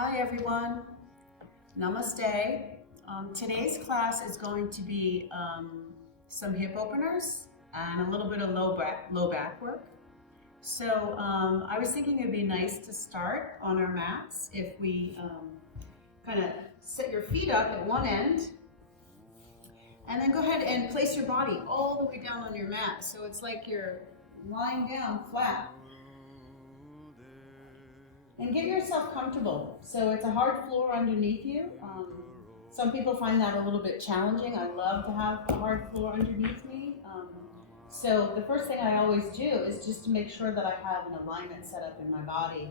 Hi everyone, Namaste. Today's class is going to be some hip openers and a little bit of low back work. So I was thinking it'd be nice to start on our mats if we kind of set your feet up at one end and then go ahead and place your body all the way down on your mat. So it's like you're lying down flat. And get yourself comfortable. So it's a hard floor underneath you. Some people find that a little bit challenging. I love to have a hard floor underneath me. So the first thing I always do is just to make sure that I have an alignment set up in my body.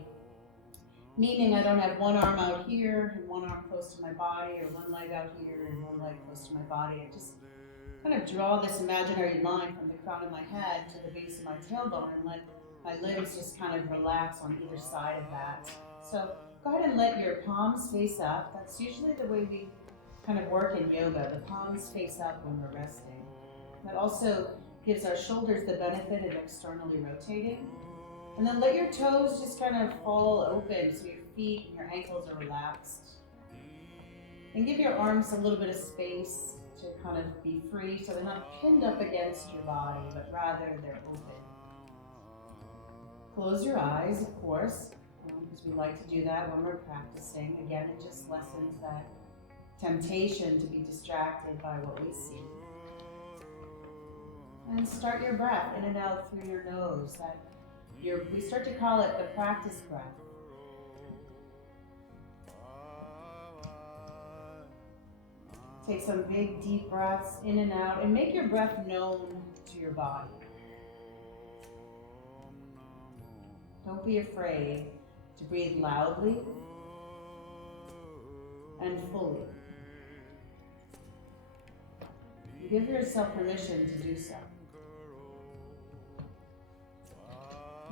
Meaning I don't have one arm out here and one arm close to my body, or one leg out here and one leg close to my body. I just kind of draw this imaginary line from the crown of my head to the base of my tailbone and let my limbs just kind of relax on either side of that. So go ahead and let your palms face up. That's usually the way we kind of work in yoga. The palms face up when we're resting. That also gives our shoulders the benefit of externally rotating. And then let your toes just kind of fall open so your feet and your ankles are relaxed. And give your arms a little bit of space to kind of be free so they're not pinned up against your body, but rather they're open. Close your eyes, of course, because we like to do that when we're practicing. Again, it just lessens that temptation to be distracted by what we see. And start your breath in and out through your nose. We start to call it the practice breath. Take some big, deep breaths in and out, and make your breath known to your body. Don't be afraid to breathe loudly and fully. Give yourself permission to do so.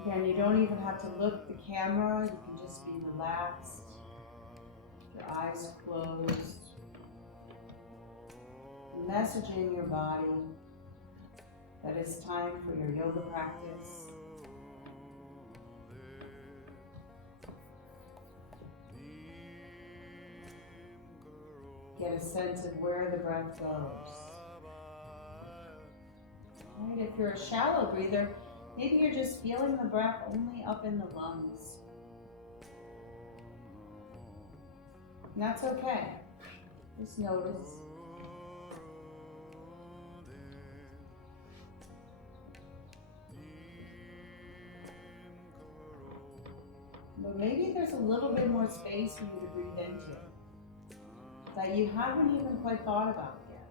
Again, you don't even have to look at the camera. You can just be relaxed, your eyes closed, messaging your body that it's time for your yoga practice. Get a sense of where the breath goes. Right, if you're a shallow breather, maybe you're just feeling the breath only up in the lungs. And that's okay. Just notice. But maybe there's a little bit more space for you to breathe into that you haven't even quite thought about yet.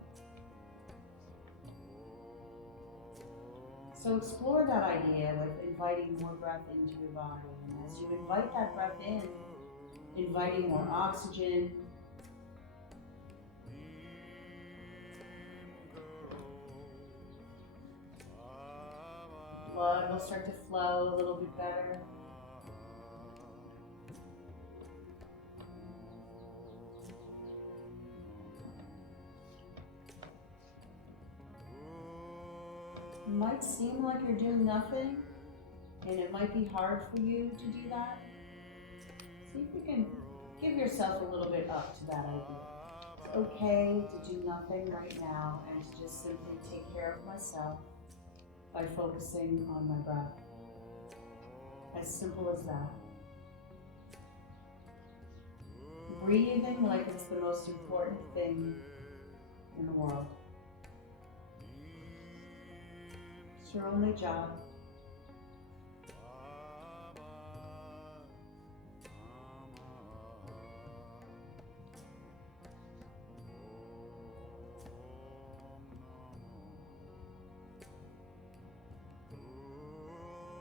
So explore that idea with inviting more breath into your body. And as you invite that breath in, inviting more oxygen, blood will start to flow a little bit better. It might seem like you're doing nothing, and it might be hard for you to do that. See if you can give yourself a little bit up to that idea. It's okay to do nothing right now and to just simply take care of myself by focusing on my breath. As simple as that. Breathing like it's the most important thing in the world. It's your only job.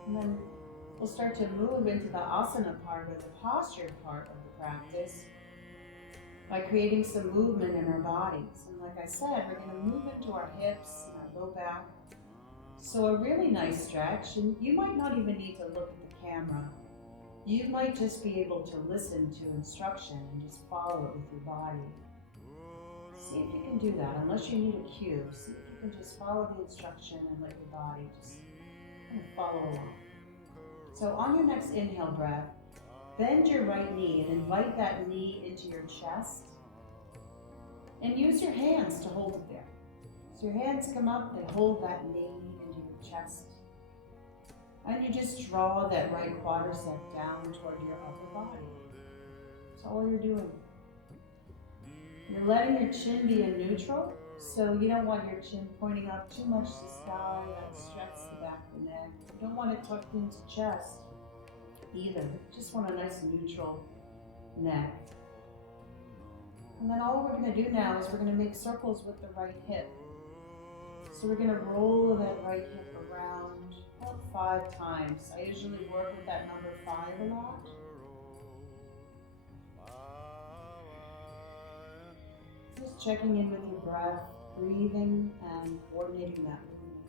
And then we'll start to move into the asana part, or the posture part of the practice, by creating some movement in our bodies. And like I said, we're going to move into our hips and our low back. So a really nice stretch, and you might not even need to look at the camera. You might just be able to listen to instruction and just follow it with your body. See if you can do that, unless you need a cue. See if you can just follow the instruction and let your body just kind of follow along. So on your next inhale breath, Bend your right knee and invite that knee into your chest. And use your hands to hold it there. So your hands come up, they hold that knee into your chest. And you just draw that right quadricep down toward your upper body. That's all you're doing. You're letting your chin be in neutral, so you don't want your chin pointing up too much to sky. That stretches the back of the neck. You don't want it tucked into chest either. Just want a nice neutral neck. And then all we're going to do now is we're going to make circles with the right hip. So we're going to roll that right hip around about 5 times. I usually work with that number 5 a lot. Just checking in with your breath, breathing, and coordinating that movement.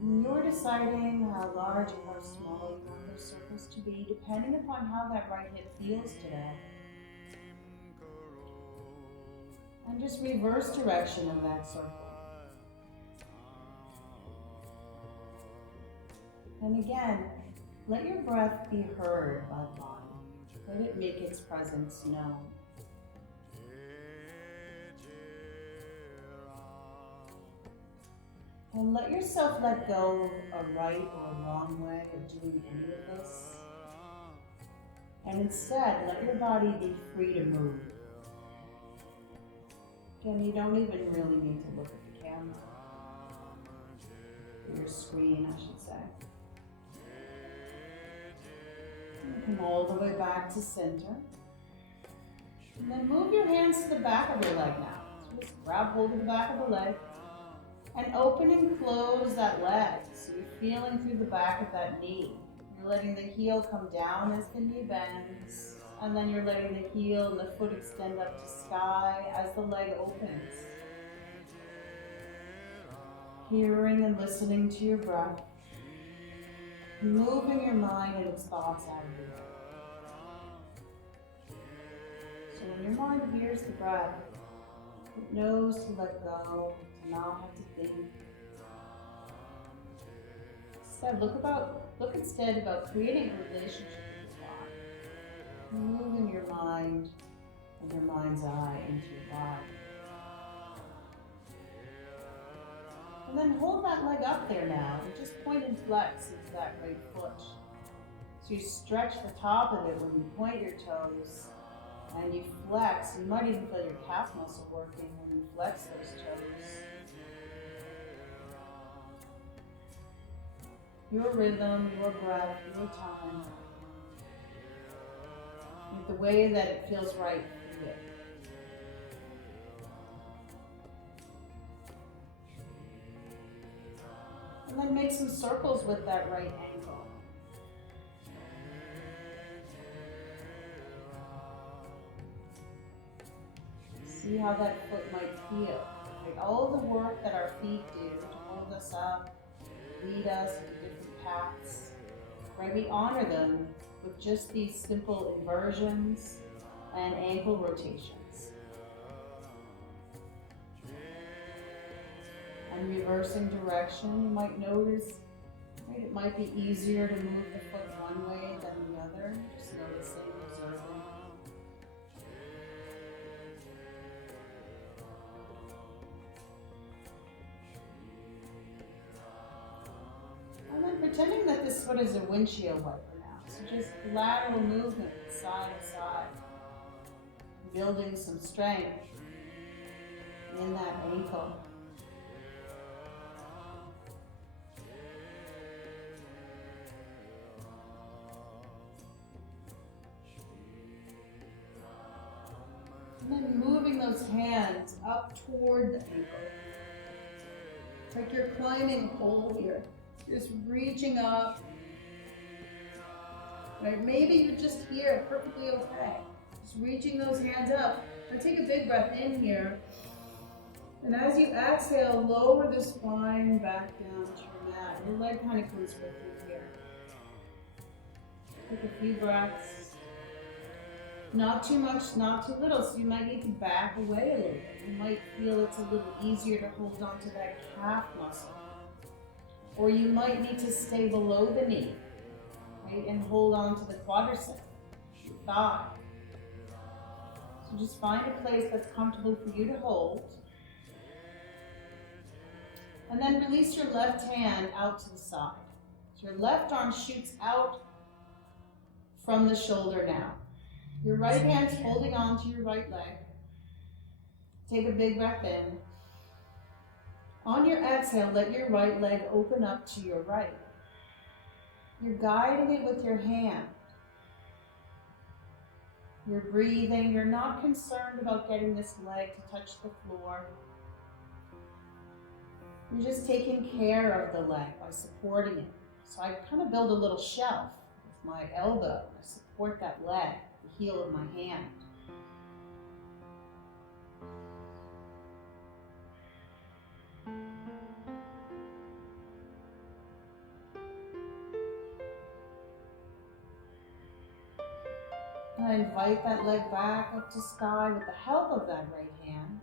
And you're deciding how large or how small you want those circles to be, depending upon how that right hip feels today. And just reverse direction of that circle. And again, let your breath be heard by the body. Let it make its presence known. And let yourself let go of a right or a wrong way of doing any of this. And instead, let your body be free to move. Again, you don't even really need to look at the camera. Or your screen, I should say. And come all the way back to center. And then move your hands to the back of your leg now. So just grab hold of the back of the leg. And open and close that leg. So you're feeling through the back of that knee. You're letting the heel come down as the knee bends. And then you're letting the heel and the foot extend up to sky as the leg opens. Hearing and listening to your breath. Moving your mind and its thoughts out of the way. So when your mind hears the breath, it knows to let go, to not have to think. Instead, look instead about creating a relationship with your body. Moving your mind and your mind's eye into your body. And then hold that leg up there now and just point and flex into that right foot. So you stretch the top of it when you point your toes and you flex. You might even feel your calf muscle working when you flex those toes. Your rhythm, your breath, your time. With the way that it feels right for you. And then make some circles with that right ankle. See how that foot might feel. Right? All the work that our feet do to hold us up, lead us into different paths. Right? We honor them with just these simple inversions and ankle rotations. And reversing direction, you might notice, right, it might be easier to move the foot one way than the other. Just noticing, observing. And then pretending that this foot is a windshield wiper now. So just lateral movement, side to side. Building some strength in that ankle. And then moving those hands up toward the ankle. It's like you're climbing a pole here. Just reaching up. Right? Maybe you're just here, perfectly okay. Just reaching those hands up. Now take a big breath in here. And as you exhale, lower the spine back down to your mat. Your leg kind of comes with you here. Take a few breaths. Not too much, not too little, so you might need to back away a little bit. You might feel it's a little easier to hold on to that calf muscle. Or you might need to stay below the knee, right? And hold on to the quadricep, thigh. So just find a place that's comfortable for you to hold. And then release your left hand out to the side. So your left arm shoots out from the shoulder now. Your right hand's holding on to your right leg. Take a big breath in. On your exhale, let your right leg open up to your right. You're guiding it with your hand. You're breathing. You're not concerned about getting this leg to touch the floor. You're just taking care of the leg by supporting it. So I kind of build a little shelf with my elbow. I support that leg, the heel of my hand. And I invite that leg back up to sky with the help of that right hand.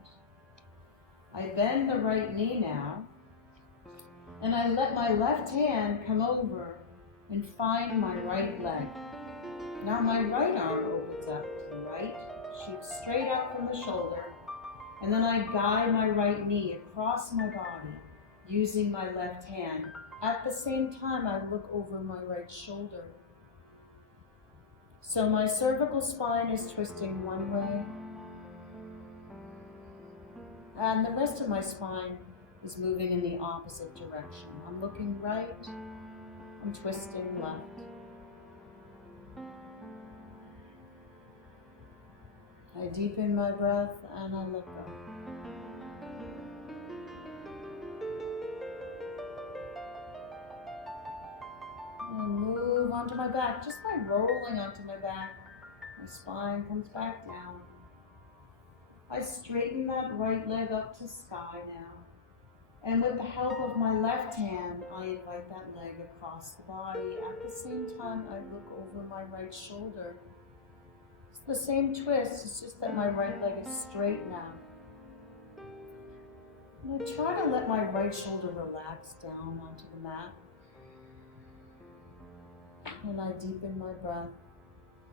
I bend the right knee now, and I let my left hand come over and find my right leg. Now my right arm opens up to the right, shoots straight out from the shoulder, and then I guide my right knee across my body using my left hand. At the same time, I look over my right shoulder. So my cervical spine is twisting one way, and the rest of my spine is moving in the opposite direction. I'm looking right, I'm twisting left. I deepen my breath and I let go. And move onto my back, just by rolling onto my back. My spine comes back down. I straighten that right leg up to sky now. And with the help of my left hand, I invite that leg across the body. At the same time, I look over my right shoulder. It's the same twist, it's just that my right leg is straight now. And I try to let my right shoulder relax down onto the mat. And I deepen my breath.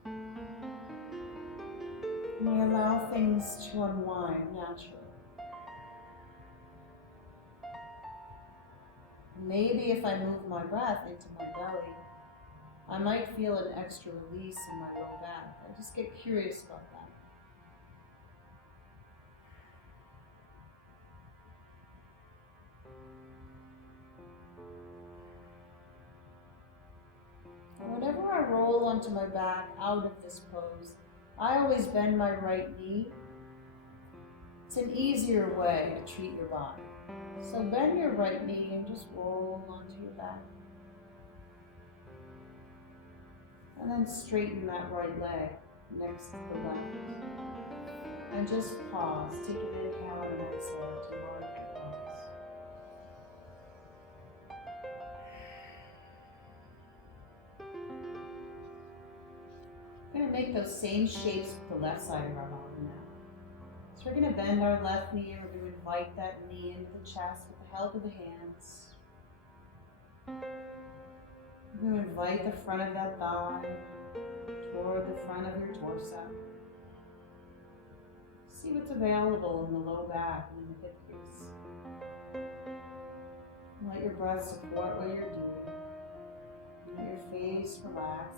And I allow things to unwind naturally. Maybe if I move my breath into my belly, I might feel an extra release in my low back. I just get curious about that. Whenever I roll onto my back out of this pose, I always bend my right knee. It's an easier way to treat your body. So bend your right knee and just roll onto your back. And then straighten that right leg next to the left. And just pause. Take an inhale and an exhale to mark your pause. We're going to make those same shapes with the left side of our body now. So we're going to bend our left knee and we're going to invite that knee into the chest with the help of the hands. We're going to invite the front of that thigh toward the front of your torso. See what's available in the low back and in the hip crease. Let your breath support what you're doing. Let your face relax.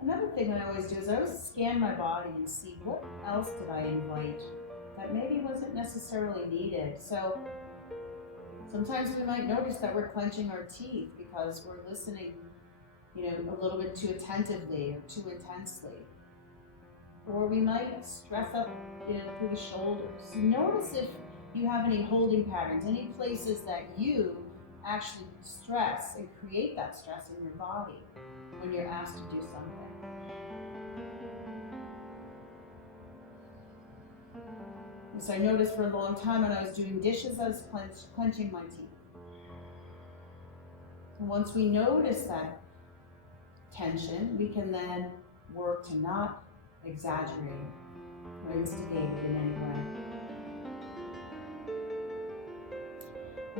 Another thing I always do is I always scan my body and see what else did I invite that maybe wasn't necessarily needed. So sometimes we might notice that we're clenching our teeth because we're listening, a little bit too attentively or too intensely. Or we might stress up, through the shoulders. Notice if you have any holding patterns, any places that you actually stress and create that stress in your body when you're asked to do something. So I noticed for a long time when I was doing dishes, I was clenching my teeth. And once we notice that tension, we can then work to not exaggerate or instigate it in any way.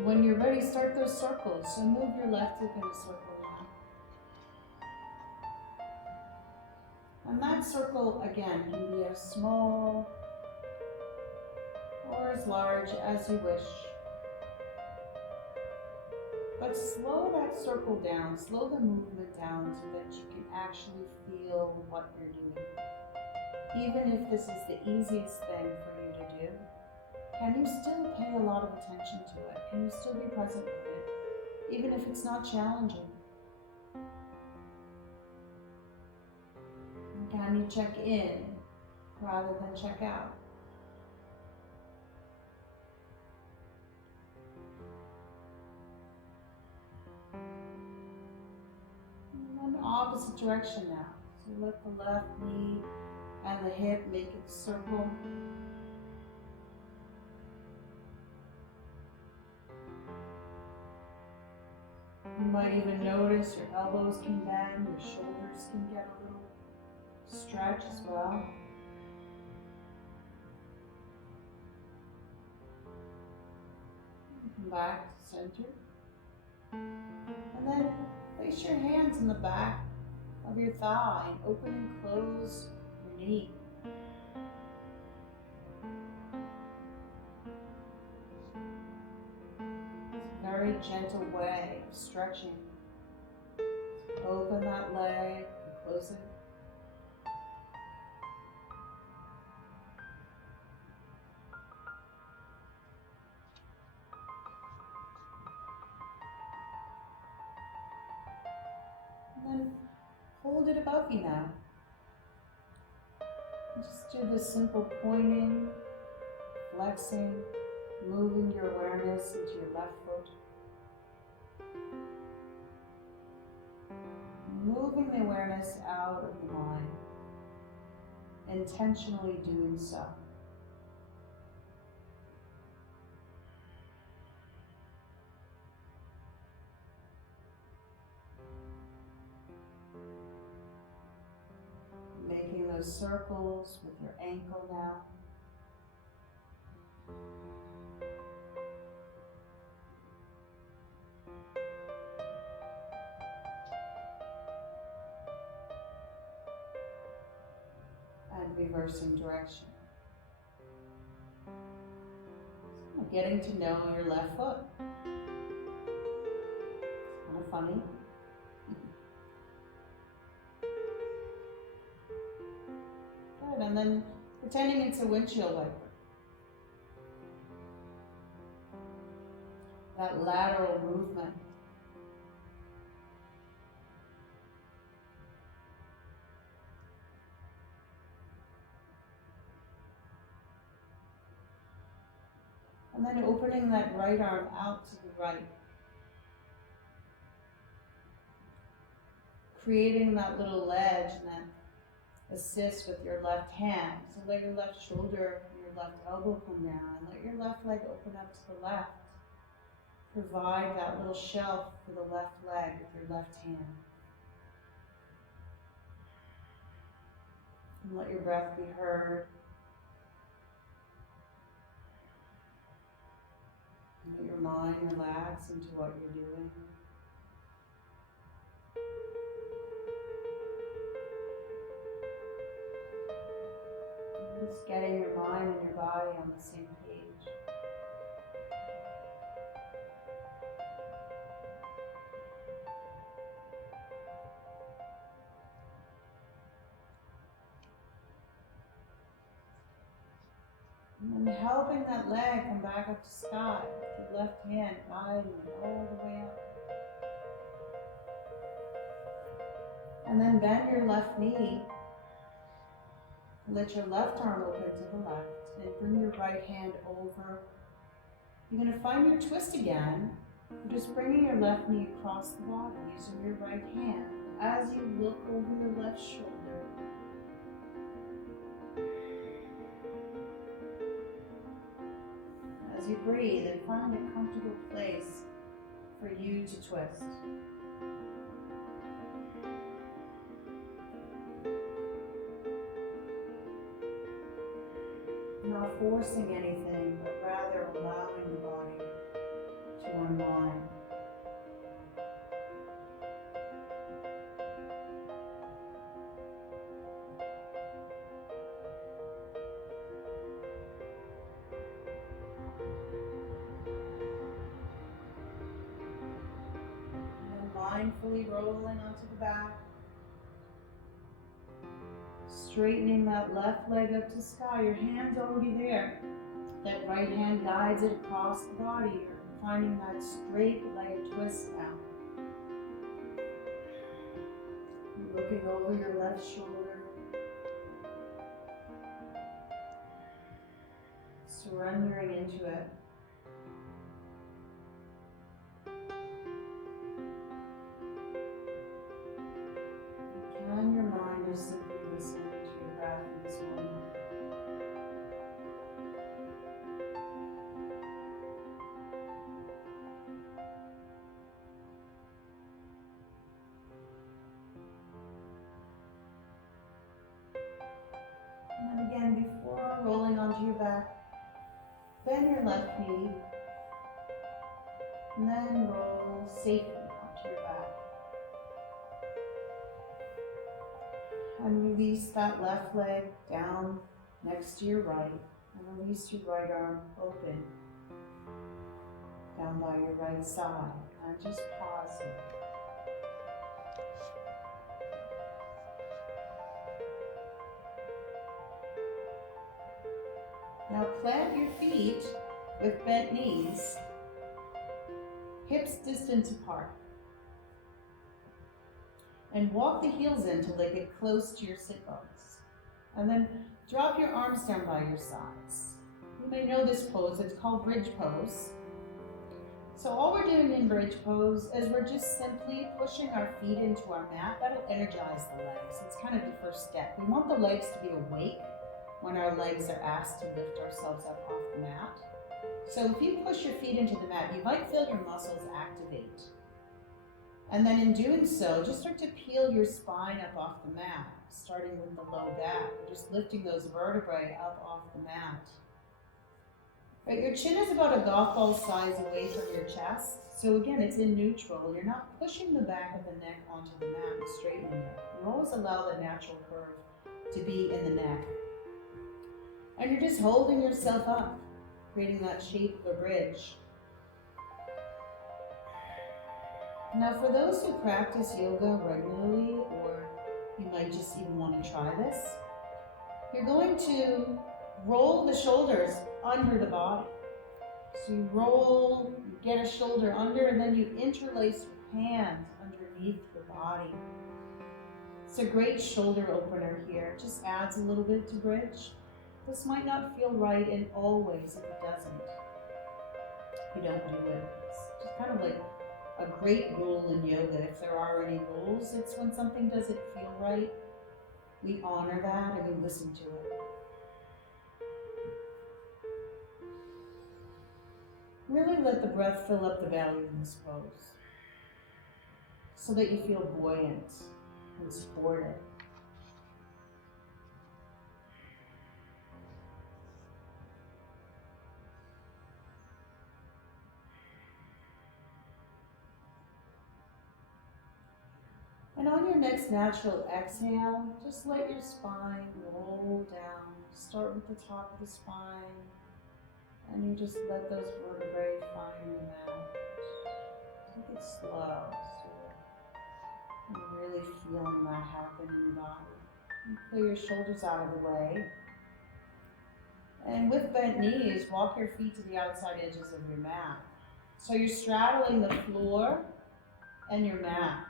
When you're ready, start those circles. So move your left hip in a circle now. And that circle, again, can be as small or as large as you wish. But slow that circle down, slow the movement down so that you can actually feel what you're doing. Even if this is the easiest thing for you to do, can you still pay a lot of attention to it? Can you still be present with it, even if it's not challenging? And can you check in rather than check out? And then opposite direction now. So let the left knee and the hip make a circle. You might even notice your elbows can bend, your shoulders can get a little stretch as well. Come back to center. And then place your hands in the back of your thigh and open and close your knee. Very gentle way of stretching. Open that leg and close it. And then hold it above you now. Just do this simple pointing, flexing, moving your awareness into your left foot. Moving the awareness out of the mind, intentionally doing so. Making those circles with your ankle now. And reversing direction. So getting to know your left foot. It's kind of funny. Good, and then pretending it's a windshield wiper. That lateral movement. And then opening that right arm out to the right. Creating that little ledge and that assist with your left hand. So let your left shoulder and your left elbow come down and let your left leg open up to the left. Provide that little shelf for the left leg with your left hand. And let your breath be heard. Let your mind relax into what you're doing. Just getting your mind and your body on the same page. And then helping that leg come back up to sky with your left hand guiding it all the way up. And then bend your left knee. Let your left arm open to the left and bring your right hand over. You're going to find your twist again. You're just bringing your left knee across the body using your right hand as you look over your left shoulder. As you breathe and find a comfortable place for you to twist. Not forcing anything, but rather allowing the body to form line. Mindfully rolling onto the back, straightening that left leg up to sky. Your hand's already there. That right hand guides it across the body. You're finding that straight leg twist now. Looking over your left shoulder. Surrendering into it. And your mind is simply listening to your breath in this moment. And then again, before rolling onto your back, bend your left knee, and then roll safely onto your back. And release that left leg down next to your right, and release your right arm open down by your right side, and just pause here. Now plant your feet with bent knees, hips distance apart. And walk the heels in till they get close to your sit bones. And then drop your arms down by your sides. You may know this pose, it's called bridge pose. So all we're doing in bridge pose is we're just simply pushing our feet into our mat. That'll energize the legs. It's kind of the first step. We want the legs to be awake when our legs are asked to lift ourselves up off the mat. So if you push your feet into the mat, you might feel your muscles activate. And then in doing so, just start to peel your spine up off the mat, starting with the low back, just lifting those vertebrae up off the mat. Right, your chin is about a golf ball size away from your chest. So again, it's in neutral. You're not pushing the back of the neck onto the mat and straightening it. You always allow the natural curve to be in the neck. And you're just holding yourself up, creating that shape of a bridge. Now for those who practice yoga regularly, or you might just even want to try this, you're going to roll the shoulders under the body. So you roll, you get a shoulder under, and then you interlace your hands underneath your body. It's a great shoulder opener here. It just adds a little bit to bridge. This might not feel right in all ways. If it doesn't, you don't do it. It's just kind of like a great rule in yoga. If there are any rules, it's when something doesn't feel right, we honor that and we listen to it. Really let the breath fill up the belly in this pose so that you feel buoyant and supported. And on your next natural exhale, just let your spine roll down. Start with the top of the spine, and you just let those vertebrae find the mat. Take it slow, so you're really feeling that happen in your body. And clear your shoulders out of the way. And with bent knees, walk your feet to the outside edges of your mat. So you're straddling the floor and your mat.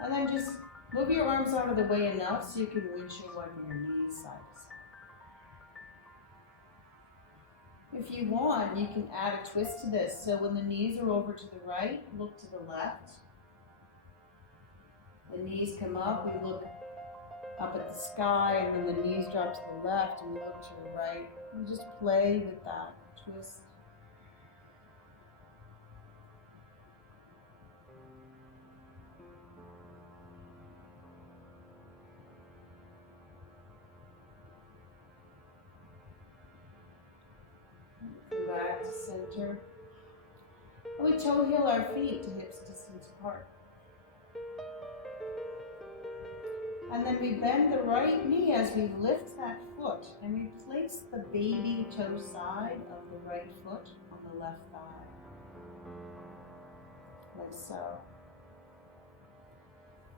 And then just move your arms out of the way enough so you can windshield wipe your knees side to side. If you want, you can add a twist to this. So when the knees are over to the right, look to the left. The knees come up, we look up at the sky, and then the knees drop to the left and we look to the right. And just play with that twist. Come back to center. we toe heel our feet to hips distance apart. And then we bend the right knee as we lift that foot, and we place the baby toe side of the right foot on the left thigh, like so.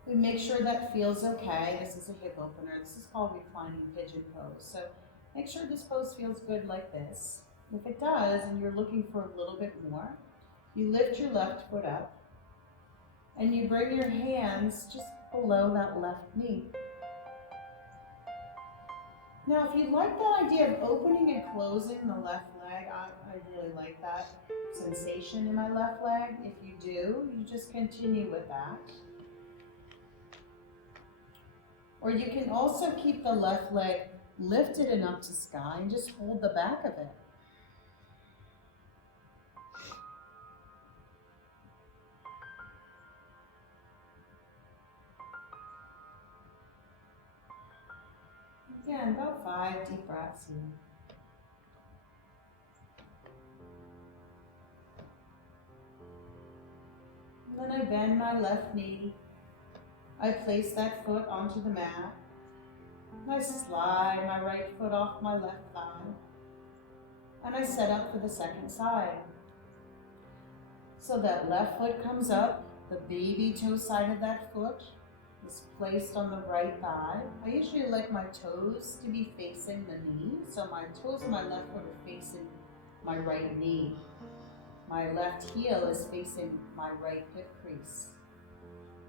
We make sure that feels okay. This is a hip opener. This is called reclining pigeon pose. So make sure this pose feels good like this. If it does, and you're looking for a little bit more, you lift your left foot up, and you bring your hands just below that left knee. Now, if you like that idea of opening and closing the left leg, I really like that sensation in my left leg. If you do, you just continue with that. Or you can also keep the left leg lifted enough to sky and just hold the back of it. Again, about 5 deep breaths here. And then I bend my left knee. I place that foot onto the mat. I slide my right foot off my left thigh. And I set up for the second side. So that left foot comes up, the baby toe side of that foot is placed on the right thigh. I usually like my toes to be facing the knee, so my toes of my left foot are facing my right knee. My left heel is facing my right hip crease.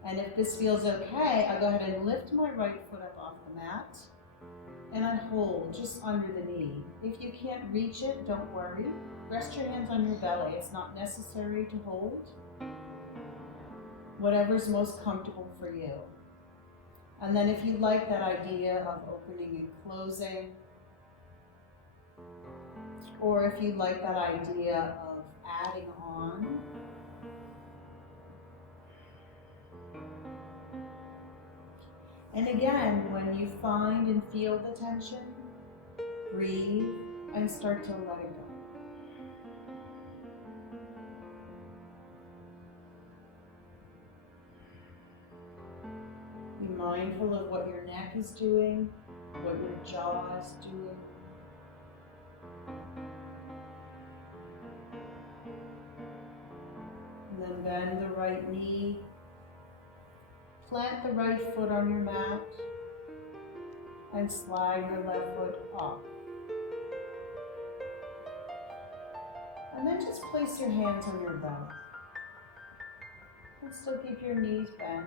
And if this feels okay, I go ahead and lift my right foot up off the mat, and I hold just under the knee. If you can't reach it, don't worry. Rest your hands on your belly. It's not necessary to hold. Whatever's most comfortable for you. And then if you like that idea of opening and closing, or if you like that idea of adding on, and again, when you find and feel the tension, breathe and start to let it go. Be mindful of what your neck is doing, what your jaw is doing. And then bend the right knee. Plant the right foot on your mat and slide your left foot off. And then just place your hands on your belly. And still keep your knees bent.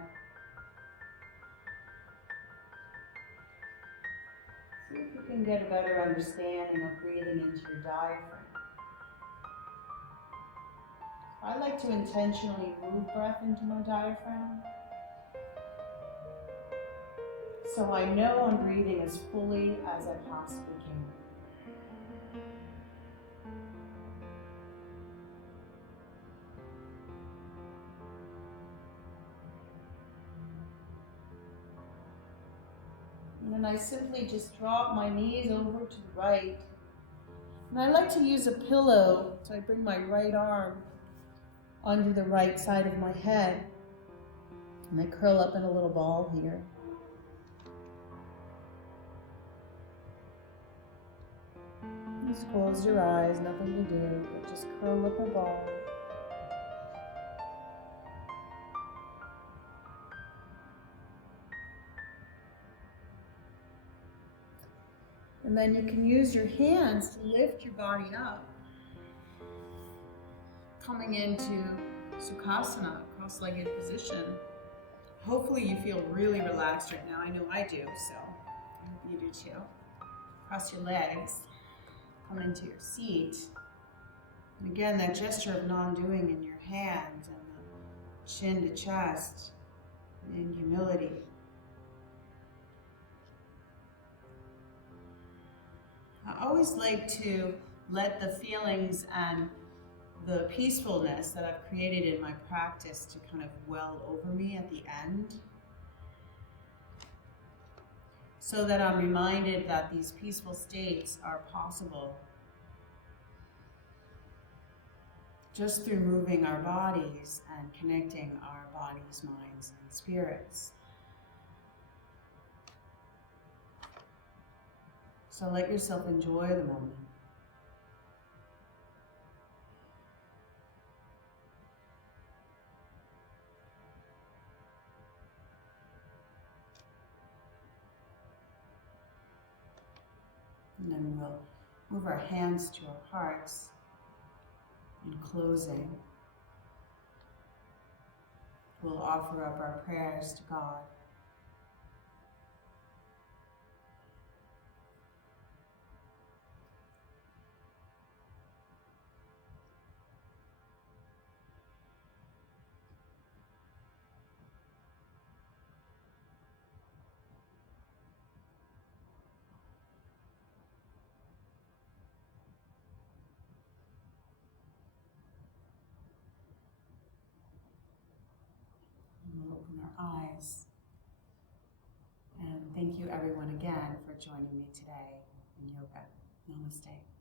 See if you can get a better understanding of breathing into your diaphragm. I like to intentionally move breath into my diaphragm, so I know I'm breathing as fully as I possibly can. And then I simply just drop my knees over to the right. And I like to use a pillow, so I bring my right arm under the right side of my head. And I curl up in a little ball here. Just close your eyes, nothing to do, but just curl up a ball. And then you can use your hands to lift your body up, coming into Sukhasana, cross-legged position. Hopefully you feel really relaxed right now. I know I do, so I hope you do too. Cross your legs. Come into your seat. And again, that gesture of non-doing in your hands and the chin to chest in humility. I always like to let the feelings and the peacefulness that I've created in my practice to kind of well over me at the end, so that I'm reminded that these peaceful states are possible. just through moving our bodies and connecting our bodies, minds, and spirits. So let yourself enjoy the moment. And then we'll move our hands to our hearts. In closing, we'll offer up our prayers to God. We'll open our eyes. And thank you everyone again for joining me today in yoga. Namaste.